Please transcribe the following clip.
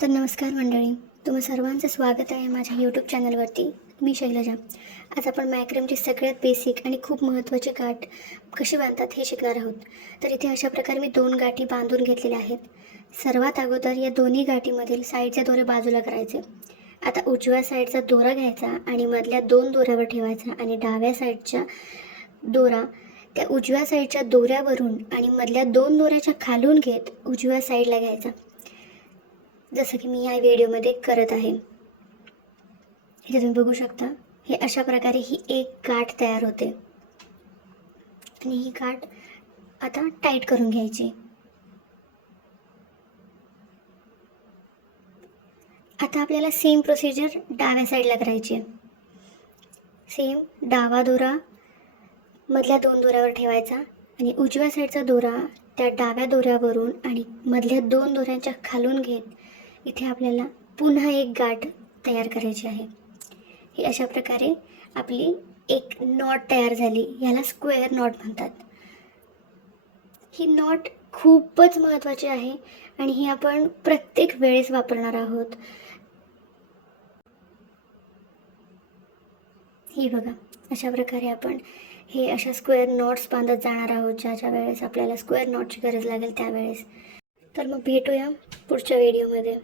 तर नमस्कार मंडळी तुम्हा सर्वांचं स्वागत आहे माझ्या यूट्यूब चॅनलवरती मी शैलजा. आज आपण मॅक्रमची सगळ्यात बेसिक आणि खूप महत्त्वाची गाठ कशी बांधतात हे शिकणार आहोत. तर इथे अशा प्रकारे मी दोन गाठी बांधून घेतलेल्या आहेत. सर्वात अगोदर या दोन्ही गाठीमधील साईडचे दोरे बाजूला करायचे. आता उजव्या साईडचा दोरा घ्यायचा आणि मधल्या दोन दोऱ्यावर ठेवायचा आणि डाव्या साईडच्या दोरा त्या उजव्या साईडच्या दोऱ्यावरून आणि मधल्या दोन दोऱ्याच्या खालून घेत उजव्या साईडला घ्यायचा. जसं की मी या व्हिडिओमध्ये करत आहे. इथे तुम्ही बघू शकता हे अशा प्रकारे ही एक गाठ तयार होते. आणि ही गाठ आता टाईट करून घ्यायची. आता आपल्याला सेम प्रोसिजर डाव्या साईडला करायची आहे. सेम डावा दोरा मधल्या दोन दोऱ्यावर ठेवायचा आणि उजव्या साईडचा दोरा त्या डाव्या दोऱ्यावरून आणि मधल्या दोन दोऱ्यांच्या खालून घेत इथे आपल्याला पुन्हा एक गाठ तयार करायची आहे. ही अशा प्रकारे आपली एक नॉट तयार झाली. याला स्क्वेअर नॉट म्हणतात. ही नॉट खूपच महत्त्वाची आहे आणि ही आपण प्रत्येक वेळेस वापरणार आहोत. ही बघा अशा प्रकारे आपण हे अशा स्क्वेअर नॉट्स बांधत जाणार आहोत ज्या ज्या वेळेस आपल्याला स्क्वेअर नॉटची गरज लागेल त्यावेळेस. तर मग भेटूया पुढच्या व्हिडिओमध्ये